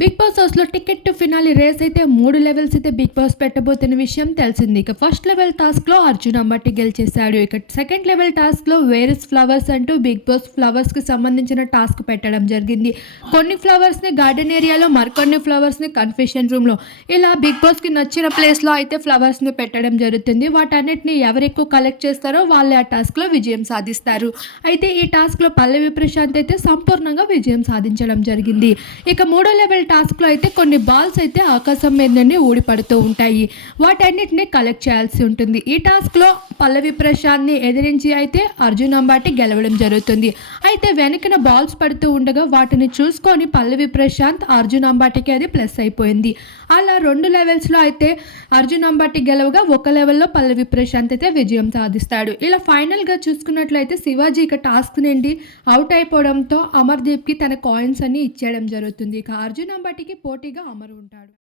Big boss హౌస్లో ticket to finale race అయితే మూడు లెవెల్స్ అయితే బిగ్ బాస్ పెట్టబోతున్న విషయం తెలిసింది. ఇక ఫస్ట్ లెవెల్ టాస్క్లో అర్జున్ అంబట్టి గెలిచేశాడు. ఇక సెకండ్ లెవెల్ టాస్క్లో వేరస్ ఫ్లవర్స్ అంటూ బిగ్ బాస్ ఫ్లవర్స్కి సంబంధించిన టాస్క్ పెట్టడం జరిగింది. కొన్ని ఫ్లవర్స్ని గార్డెన్ ఏరియాలో మరికొన్ని ఫ్లవర్స్ని కన్ఫెషన్ రూమ్లో. ఇలా బిగ్ బాస్కి నచ్చిన ప్లేస్లో అయితే ఫ్లవర్స్ని పెట్టడం జరుగుతుంది. వాటన్నిటిని ఎవరు ఎక్కువ కలెక్ట్ చేస్తారో వాళ్ళే ఆ టాస్క్లో విజయం సాధిస్తారు. అయితే ఈ టాస్క్లో పల్లవి ప్రశాంత్ అయితే సంపూర్ణంగా విజయం సాధించడం జరిగింది. ఇక మూడో లెవెల్ టాస్క్ టాస్క్లో అయితే కొన్ని బాల్స్ అయితే ఆకాశం మీదనే ఊడిపడుతూ ఉంటాయి. వాటన్నిటిని కలెక్ట్ చేయాల్సి ఉంటుంది. ఈ టాస్క్లో పల్లవి ప్రశాంత్ని ఎదిరించి అయితే అర్జున్ అంబాటి గెలవడం జరుగుతుంది. అయితే వెనకన బాల్స్ పడుతూ ఉండగా వాటిని చూసుకొని పల్లవి ప్రశాంత్ అర్జున్ అంబాటికి అది ప్లస్ అయిపోయింది. అలా రెండు లెవెల్స్లో అయితే అర్జున్ అంబాటి గెలవగా ఒక లెవెల్లో పల్లవి ప్రశాంత్ అయితే విజయం సాధిస్తాడు. ఇలా ఫైనల్గా చూసుకున్నట్లయితే శివాజీ ఇక టాస్క్ నుండి అవుట్ అయిపోవడంతో అమర్దీప్కి తన కాయిన్స్ అన్ని ఇచ్చేయడం జరుగుతుంది. ఇక అర్జున్ అంబాటికి పోటీగా అమరు ఉంటాడు